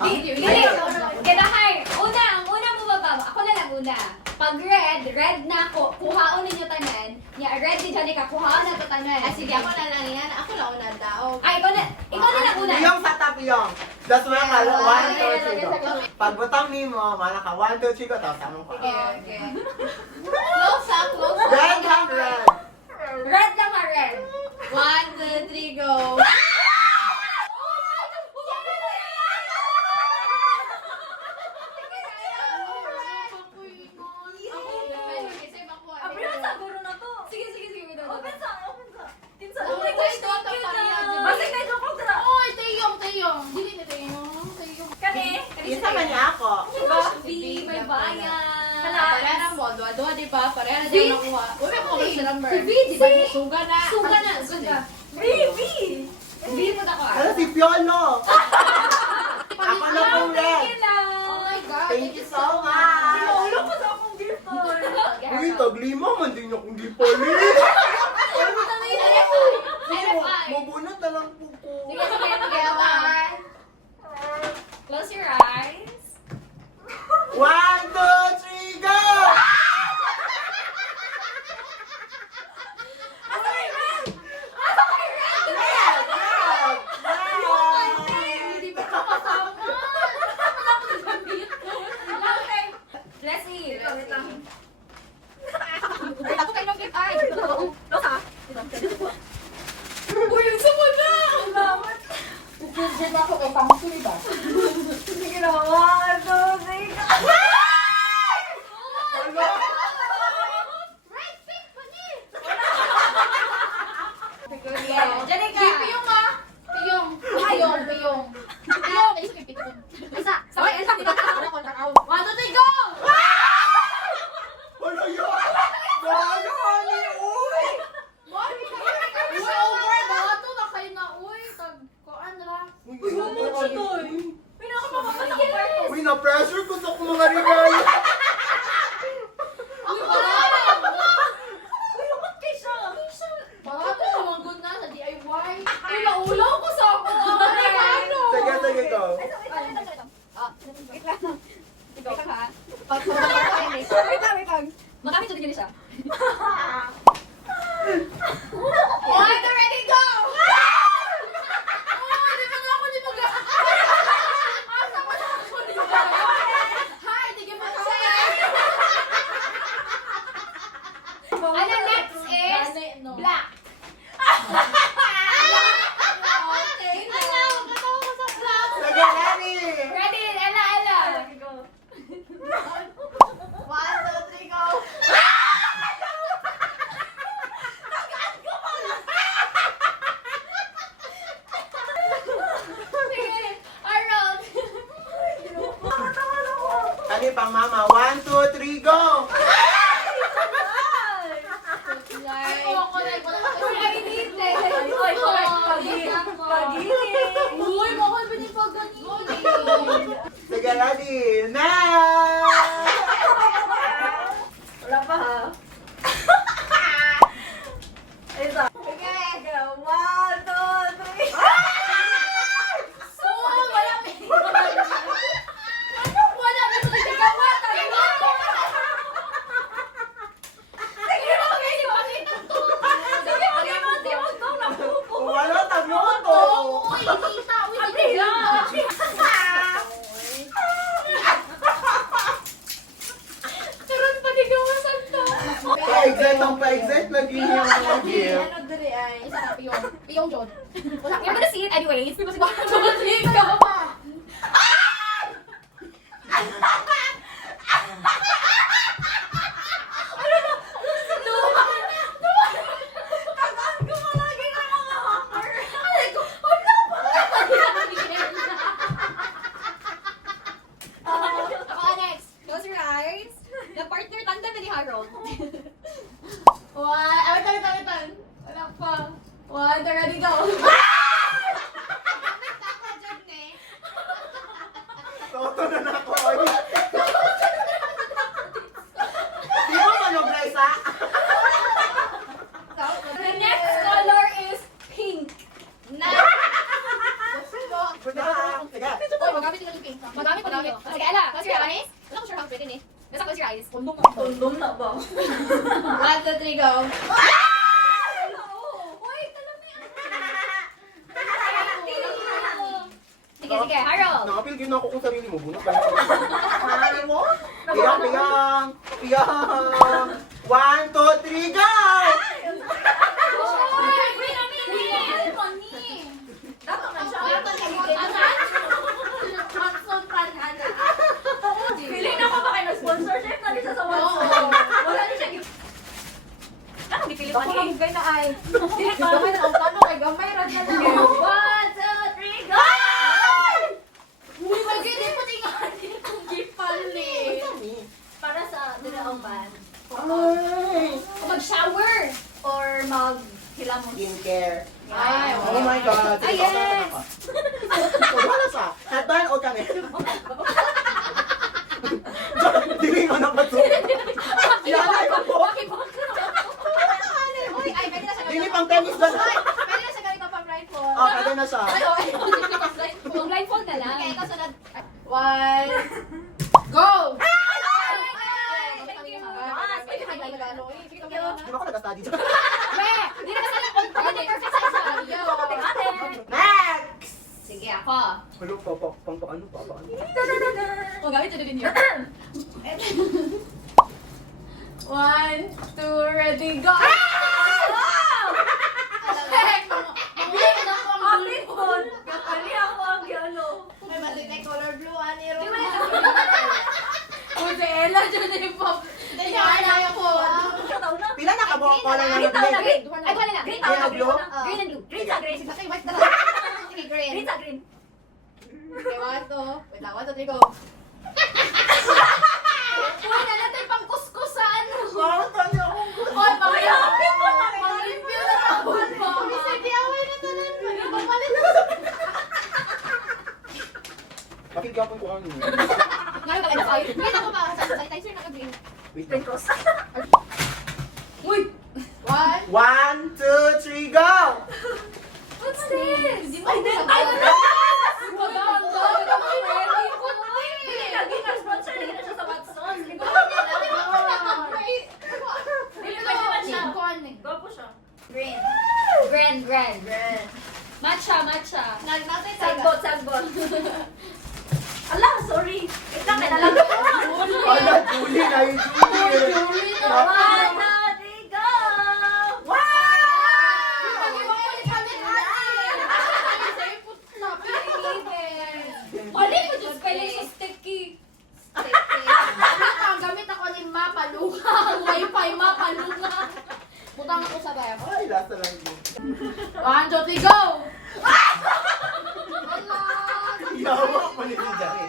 Dili. Kaya hay, ang una mo ba? Ako na lang una. Pag red na ako, kuhaon ninyo tanan. Red din dyan ka, kuhaon na to tanan. Sige, ako na lang yan. Ako na una daw. Ay, ikaw na lang una. Yung sa top yung. Das mo yung 1, 2, 3 go. Pag butang ni mo, mana ka 1, 2, 3 go. Tapos anong ko? Okay. Close up, close up. Red lang, red. Red lang ha, red. 1, 2, 3, go. Isa man niya ako. B, may bayan. Pareha mo, dua-dua, di ba? Pareha na dyan nakuha. Uy, may kuha sa number. Si V, di ba? Suga na. Suga. B mo na ko ah. Ano si Piolo? Ako na pong red. Oh my God. Thank you so much. ko sa akong gift. Uy, taglima man din akong di pali. Mabunot na lang po ko. Sige, mag-ewan. Close your eyes. 1, 2, 3, go! Let's see. Ako kayo ng gift. Ay, Uy, yung sama na! Sige ako kay pangsuy ba? Sige na, 1, 2, 3, go! Red, pink, pani! Diyan ka! Piyong ka. Piyong. Piyong. Piyong. Piyong. Ay, sige, pitong. Isa! Sabay, isa! 1, 2, 3, go! Wala yun! Wala ni uy! Uy, over ba? Ito na kayo na, uy. Kuan ra. Uy, na-pressure ko sa mga rival. Uy, baka. Baka ito sumanggod na sa DIY. Uy, naulaw ko sa ako. Sige, sige, go. Ikaw ka. Wait lang. Makamit siya din siya. 1, 2, ready, go! Oh, di ba na ako di mag- Asa ko na ako di mag- Hi, tigil mo siya. Ano next is black. Okay. Ala, magkatawa ko sa vlog. Sige, ready! Ready? Ella. 1, 2, 3, go! Sige. Around. Kali pang mama. 1, 2, 3, go! Uy, I need it. Ay, pag-ibig. Uy, mahal ba niya pag ganito? Sige, ready? Next! Wala pa ha. Isa. Okay. 1, 2, 3. Oh, wala pa. Ano? Wala pa sa nagagawa. Wala, tagluto! Uy, kita. Uy, kita. Karoon pa gigawasan to. Pa-exit ang pa-exit. Nag-iiyang mga gift. Ano diri ay isa na piyong. Piyong John. Wala You're gonna see it anyways. Because ka pa. Ako next. Close your eyes. The partner tanda na ni Harold. Wait. Wala pa. 1, 2, ready, go. Toto na na ako. Di mo manog na isa? The next color is pink. Na. Sige. Uy, Magamit yung pink. Magamit ko ninyo. Sige, Ella, close your eyes. Wala ko sure how pretty ni. Basta close your eyes. Kondom na ba? 1, 2, 3, go. Uy, talami Sige, sige, Harold. Nakapil yun ako kung sarili mo. Bunot ba ako? Mahal mo? Piyang! 1, 2, 3, go! Feeling na ko ba kayo sponsorship na rin sa Watson? Wala rin siya gift. Ano, di Pilip Ako lang gay na ay. Dili ka naman ang tanong kay gamay ra na lang. 1, 2, 3, go! Uy, magindi po tingan kung gipali. Para sa dinaong ban. Ay! Mag-shower. Or mag-hilamos. Skincare. Ay, Oh my God. Ay, yes. Wala sa. Headband o kami? Dili mo na ba ito? Yan ko po. Uy, ay, pwede na siya Dili gawin. pang tennis ba? Pwede na siya gawin pa blindfold. Oh, pwede na siya. Ay, ay, Mag-blindfold na lang. Okay, ikaw sunod. 1, go! Di ba ako nag-study dyan? Be, hindi na kasali. Hindi perfect size. Next! Sige, ako. Ano pa, ano pa? O, gamit yun din yun. 1, 2, ready, go! Kali ako ang gano. May maliit color blue, aniro. Di ba na- Uy, si Ella dyan yung pop. Hindi niya kaya po. Pila na ka mo? Color na Green taon na, mag-play. green. Ay, wala na. Green Green taon na, Green green and taon na. Green and blue. Green sa green. Sige, white na Sige, green. Green sa green. Okay, 1, 2. Wait lang, 1, 2, 3, go. Uy, nalatay pang kuskus sa ano. Wow, tanya akong gusto. Oy, Ay, happy po na kayo. Pang-review na tapon mo. Bisa, di away na tanan. Magpapalit na. Bakit gapon ko ano? Ngayon ka lang tayo. Hindi ako ba? Sanitizer na ka-green. Wait Green lang. cross. Uy! 1. 1, 2, 3, go! What's this? Ay, din tayo na! Maganda. Hindi lagi na sponsor na siya sa Watson. Hindi ko pwede man siya. Gwapo siya. Green. Green. Matcha. Nagnatay Sagbot, sagbot. Ala, sorry. Wait lang, may nalang. Ala, Julie na yun, Julie! 1, 2, 3, go! Wali ko dyan pala sa sticky. Gamit ako ni Mapalunga. Wi-Fi Mapalunga. Butang ako sa bayan. Ay, last na lang yun. 1, 2, 3, go! Yawa pa ni Jari.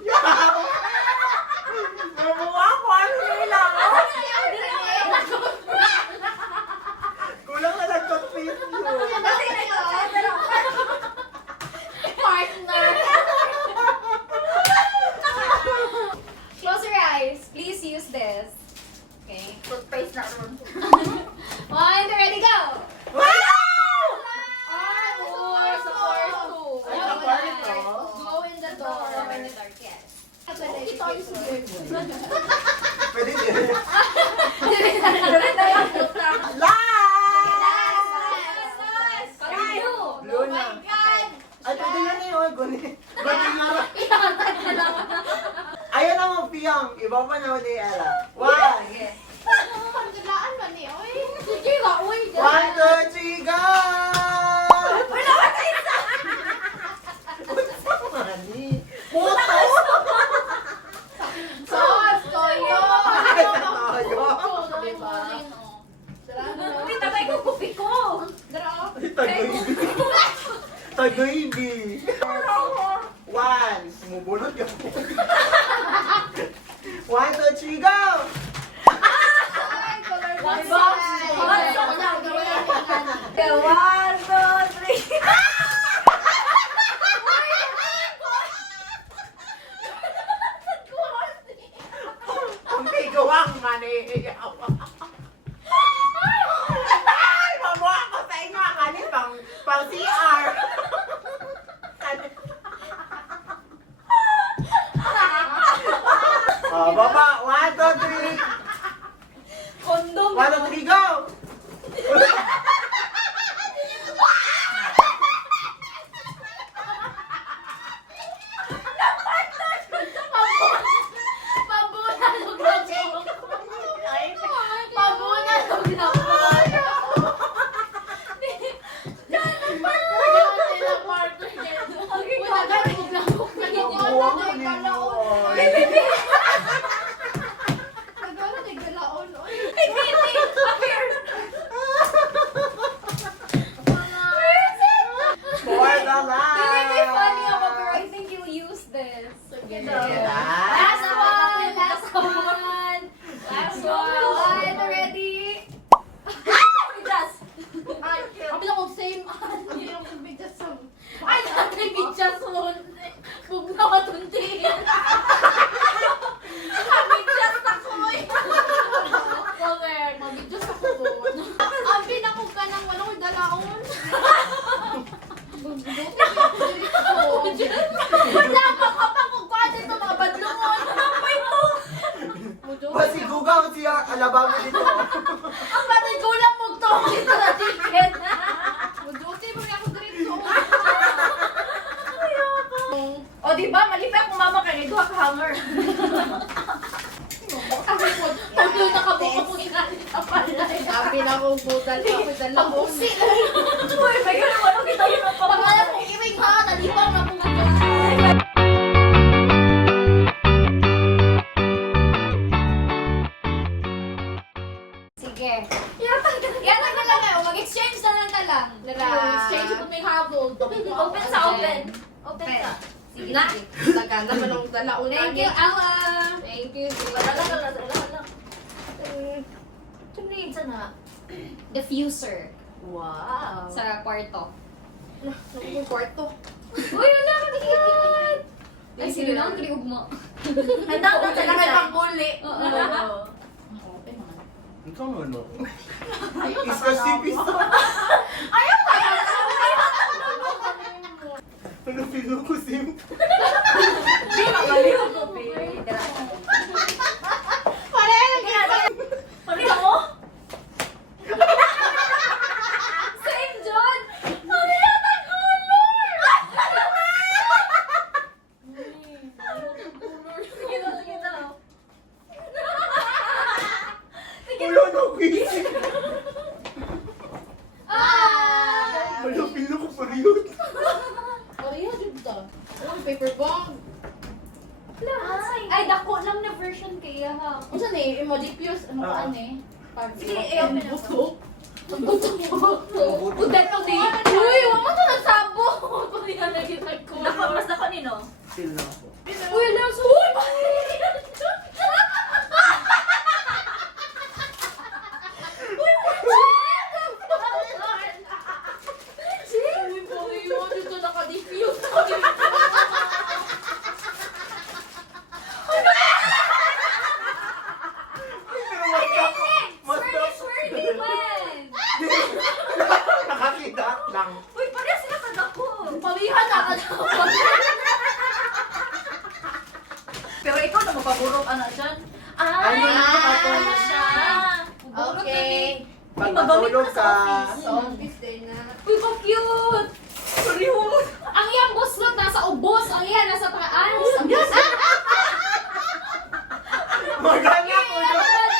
Yawa! Nabuwa ko, ano nila? Kulang na nag-confuse yun. Partner. Close your eyes. Please use this. Okay. Toothpaste na ron. 1, 2, ready, go! Go in the door. Yes. Ito yung susunod. Pwede din. Last! Last! Color blue. Blue na. Ay, pwede na na yun. Guni nga ra. Ayan ang mga piyang. Iba pa na ni Ella. 1, Pagdalaan ba niya? Uy, sige nga, uy. 1, 2, 3, go! Mani. Puto! Sos, toyo. Ay, tayo. Diba? Uy, tagay ko kupi ko. Ay, Tagoybi. Tagoybi. 1. Sumubulot ka po. 1, 2, 3, go! Okay, 1, 2, 3. Ang bigawang mani. Ay, mamuha ko sa inyo ang alin pang CR. Medyas mo. Huwag na matuntiin. Medyas ako eh. Correct. Medyas ako doon. Ang pinakog ka ng wala ko'y dalaon. Wala pa kapag ko dito mga badlungon. Napay mo. Masigugaw siya, alaba mo dito. Ang batay ko lang magtong dito na chicken. Muduti mo niya ako dito. O, diba? Malipay akong mama kay duha ka hanger. Paglo nakabuka mo inalit sa palay. Sabi na ko budal ako. Pag-usi. Uy, may ganun ano kita yun ang Pag-alam mo, iwing ha. Nalipaw na po. Sige. Yatag na lang eh. Mag-exchange na lang na lang. Exchange ko may habol. Open sa open. Open sa. Sige, Na. sige. Taga na manong dalaon. Thank you, Awa. Thank you. Wala lang. Tumingin sa na. Diffuser Wow. sa kwarto. Yung kwarto. Uy, wala ka tingin! Ay, sino na ang kriog mo? Handa na sa Kaya lakay pang buli. Oo. Ikaw mo, no? Isa-sipis. Ayaw pa! Ano pinukusim? Di ba baliw ko, babe? Pareho mo? Same, John! Ano yata ko, Lord? Sige daw. Ulo na quiz. Ah! Ano pinukusim? Kaya dito. Ang paper bong. Ay, dako lang na version kaya ha. Kung saan eh, emoji fuse, ano ka eh? Sige, i-open na buto. Ang buto mo. Udat pang di. Uy, wala mo ito nagsabo. Pag nalagyan ko. Nakamas na ko nino. Still na ako. Uy, alam, uy! Uy, boy, yun, dito naka-diffuse. Swirly man! Nakakita lang. Uy, pareha sila ka dako. Pawihan na ka Pero ikaw na mapaburok ana dyan. Ano na ako? Ano siya? Okay. Pag Magamit matulog ka sa ka, office. So, office day na. Uy, so cute! Pareho mo. Ang iyang buslot nasa ubos, ang iyan nasa paan. magana ko doon.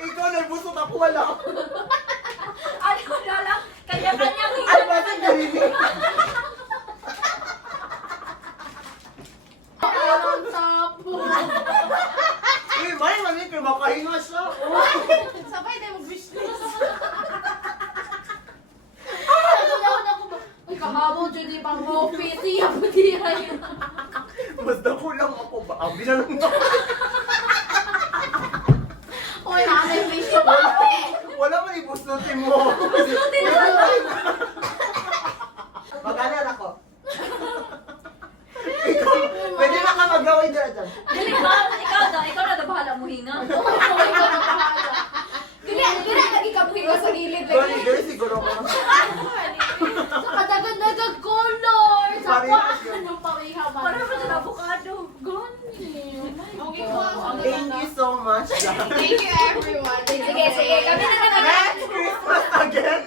Ikaw nagbusot ako, wala. Ano na lang? Kanya-kanyang Ay, bakit narinig? Ang sapo. Eh, may mami, kaya makahinga siya. Sabay tayo mag-business. Ay, kahabol, Judy, pang office. Iya, buti ay. Basta kulang ako ba? Abi na lang ako. Uy, nanay, may siya. Wala man ibusnutin mo. Busnutin mo. Mag-alala ako. Ikaw, pwede na ka mag-gawin dyan. Dili ba? Ikaw na bahala mo hinga. Gila, lagi ka buhin sa gilid. Gani, gani siguro ko. Sa kadagad-dagad color. Sa Parehas yun. anong pawiha ba? Para ba dyan avocado? Okay, Thank you so much. Thank you, everyone. Sige, kami na naman. Next Christmas again.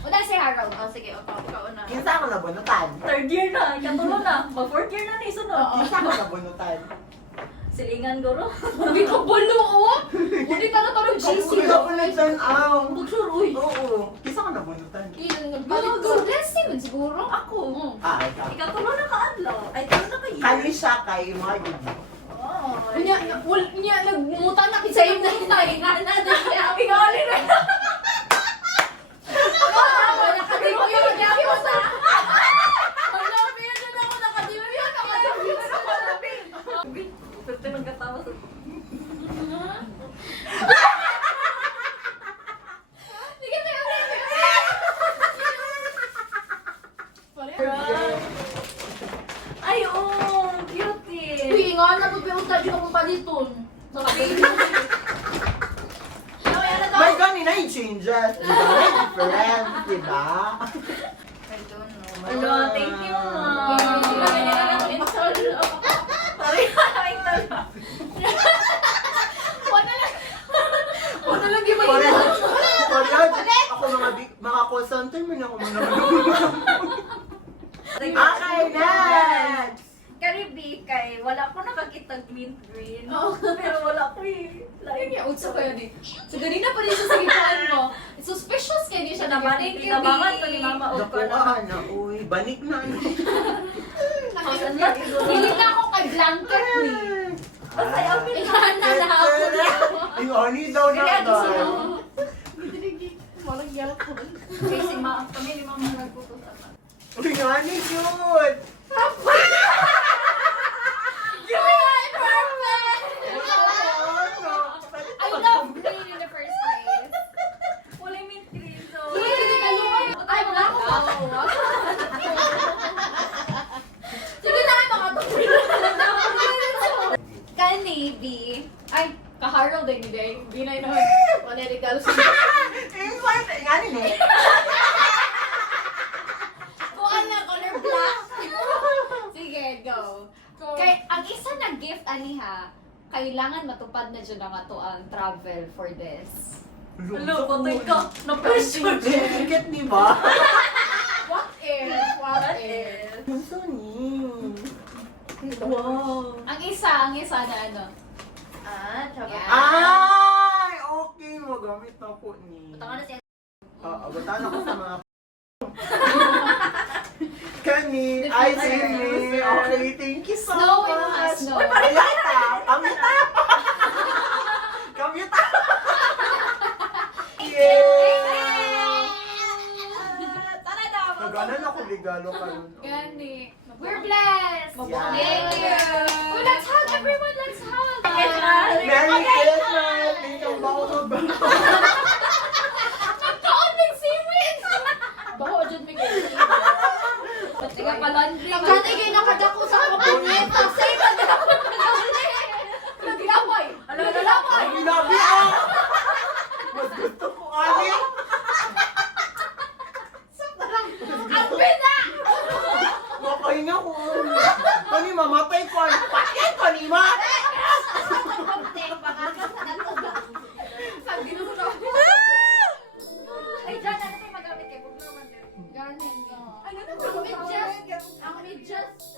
Uday si Harold. Oh, sige, ikaw na. Kinsa ako nabunutan? Third year na, ikatulo na. Mag-fourth year na ni sunod. Kinsa ako nabunutan? Silingan guro. Uy, kabulo oh! Ulit na natawag GC. Kaya ko na dyan, aw. Magsuroy. Oo. Kinsa ako nabunutan? Good blessing man siguro. Ako. Ah, ikaw. Ikatulo na ka-adlaw. Ay, tulo na kayo. Kali siya kay mga gudi. Oh. Niya, nagmutan na kisa'yo na hinay. Ikaw alin na. Nakadimo yun, nag-ayos na. Ang labi yun na ako, nakadimo yun. Pwede magkatawa sa... Sige, sige, sige. Kaliton. May gani na yung changes. Diba? May different. Diba? Hello, thank you, ma. Wala lang di ba Ako mga call center, may ako mga Okay, next! Karibi kay wala ko nakakita mint green. Pero wala ko eh. Ayun niya, utsa kayo di. So, ganina pa rin siya sa gipaan mo. Suspicious kayo niya siya na ba? Thank you, Nabangan ko ni Mama Oka Nakuha na, uy. Banik na. Hindi na ako kay blanket ni. Basta yung Ilan na nahapon ako. Yung honey daw na daw. Walang yapon. Kasi kami ni Mama nagpupusapan. Uy, honey, cute! I love green in the first place. Wala mint green so. Ay, wala ko. Sige na, mga to. Ka-navy. Ay, ka-Harold din ni Day. Binay na. Wala regalo sa Kuan na, color black. Sige, go. Kay, ang isa na gift, aniha, kailangan matupad na dyan ang ato ang travel for this. Hello, patay ka. Na-pressure. Sikit, di ba? What if? What if? Gusto ni. Wow. Ang isa na ano. Tsaka. Yeah. Ay! Okay, magamit na po ni. Tanga na siya. Agutan ako sa mga Kani, ay, Simi. Okay, thank you so Snow in much. snow. Uy, pariyata. Kamita. Kamita. Yay! Tara na. Naganan ako regalo kayo. Gani. We're blessed! Yeah. Yay! Oh, let's hug everyone! Let's hug! Merry Christmas! Thank you, bako Nagkaon ng seaweed! Baho, dyan may kayo. Tiga pa laundry. Nagkatay kayo nakadako sa kabinet. Save na din ako ng laundry! Naglamay. Ay, ginabi ah! Mas gusto ko ani. Ang pina! Makahinga ko. Kani, mamatay ko. Pakit ko ni ma. Ay, dyan na natin magamit kay Bugnaw man. Gani. Ang medyas.